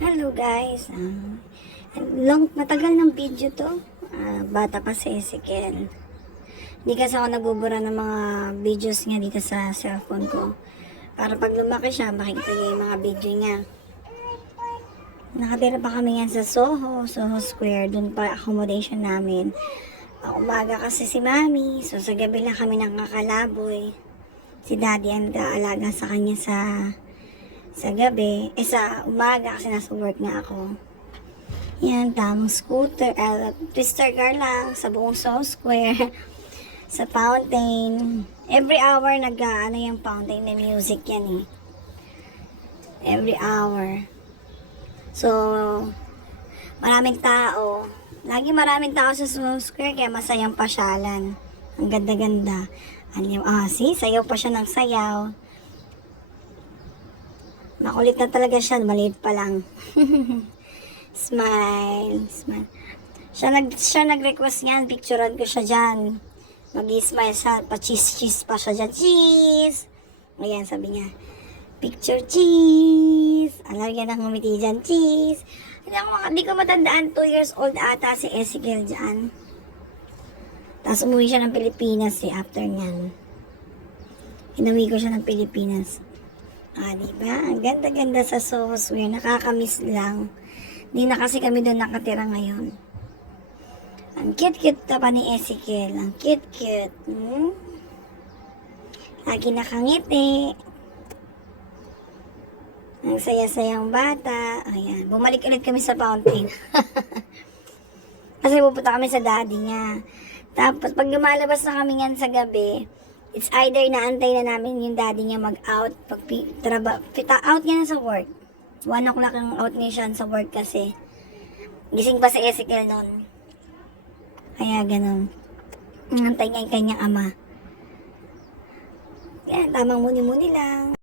Hello guys. Matagal ng video to. Bata pa si Ezekiel. Hindi kasi ako nagbubura ng mga videos niya dito sa cellphone ko. Para pag lumaki siya, makikita niya yung mga video niya. Nakatira pa kami yan sa Soho Square. Doon pa accommodation namin. Umaga kasi si Mami. So sa gabi lang kami nakakalaboy. Si Daddy ang nag-aalaga sa kanya sa gabi, sa umaga kasi nasa work nga ako. Yan, tamang scooter, twister car lang sa buong Soho Square, sa fountain. Every hour nag-ano yung fountain, may music yan eh. Every hour. So, maraming tao. Lagi maraming tao sa Soho Square, kaya masayang pasyalan. Ang ganda-ganda. See, sayaw pa siya ng sayaw. Makulit na talaga siya, maliit pa lang. Smile, smile. Siya nag-request niyan, picturean ko siya dyan. Mag-smile siya, pa-cheese pa siya dyan. Cheese! Ayan, sabi niya, picture cheese! Alam niya nang ngumiti dyan, cheese! Hindi ko matandaan, 2 years old ata si Ezekiel dyan. Tapos umuwi siya ng Pilipinas after niyan. Inuwi ko siya ng Pilipinas. Diba? Ang ganda-ganda sa Soho Square. Nakakamiss lang. Hindi na kasi kami doon nakatira ngayon. Ang cute-cute pa ni Ezekiel. Ang cute-cute. Lagi nakangiti. Ang saya-sayang bata. Ayan. Bumalik ulit kami sa fountain. Kasi pupunta kami sa daddy niya. Tapos, pag lumalabas na kami yan sa gabi, it's either naantay na namin yung daddy niya mag-out. Out niya na sa work. 1 o'clock ang out niya siya sa work kasi gising pa si Ezekiel noon. Kaya ganun. Naantay niya yung kanyang ama. Yan, tamang muni-muni lang.